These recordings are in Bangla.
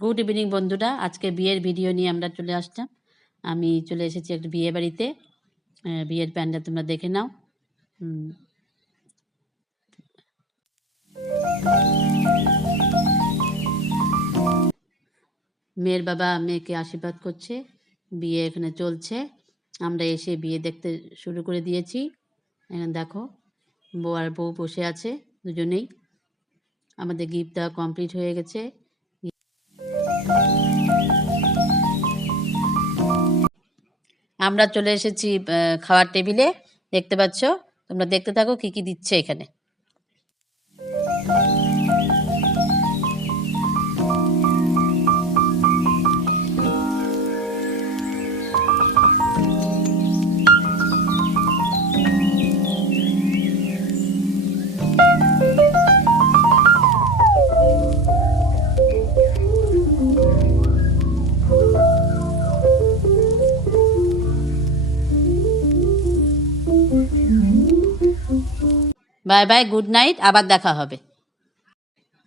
গুড ইভিনিং বন্ধুরা, আজকে বিয়ের ভিডিও নিয়ে আমরা চলে আসলাম। আমি চলে এসেছি একটা বিয়ে বাড়িতে। বিয়ের প্যান্ডেল তোমরা দেখে নাও। মেয়ের বাবা মেয়েকে আশীর্বাদ করছে। বিয়ে এখানে চলছে। আমরা এসে বিয়ে দেখতে শুরু করে দিয়েছি। এখানে দেখো, বউ আর বউ বসে আছে দুজনেই। আমাদের গিফট দেওয়া কমপ্লিট হয়ে গেছে। আমরা চলে এসেছি খাওয়ার টেবিলে। দেখতে পাচ্ছ, তোমরা দেখতে থাকো কি কি দিচ্ছে এখানে। বাই বাই, গুড নাইট, আবার দেখা হবে।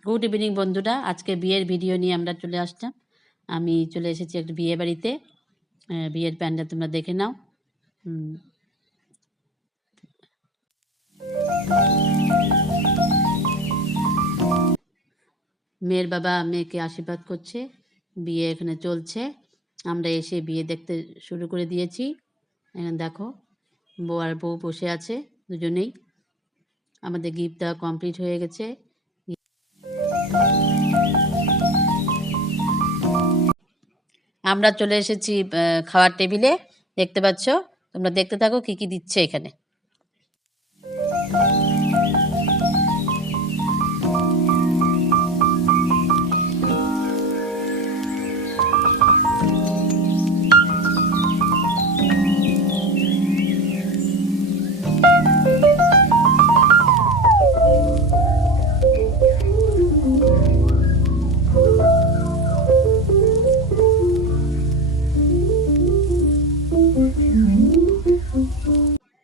গুড ইভিনিং বন্ধুরা, আজকে বিয়ের ভিডিও নিয়ে আমরা চলে আসলাম। আমি চলে এসেছি একটা বিয়ে বাড়িতে। বিয়ের প্যান্ডেল তোমরা দেখে নাও। মেয়ের বাবা মেয়েকে আশীর্বাদ করছে। বিয়ে এখানে চলছে। আমরা এসে বিয়ে দেখতে শুরু করে দিয়েছি। এখানে দেখো, বউ আর বউ বসে আছে দুজনেই। আমাদের গিফট দেওয়া কমপ্লিট হয়ে গেছে। আমরা চলে এসেছি খাওয়ার টেবিলে। দেখতে পাচ্ছ, তোমরা দেখতে থাকো কি কি দিচ্ছে এখানে।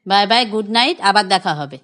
বাই বাই, গুড নাইট, আবার দেখা হবে।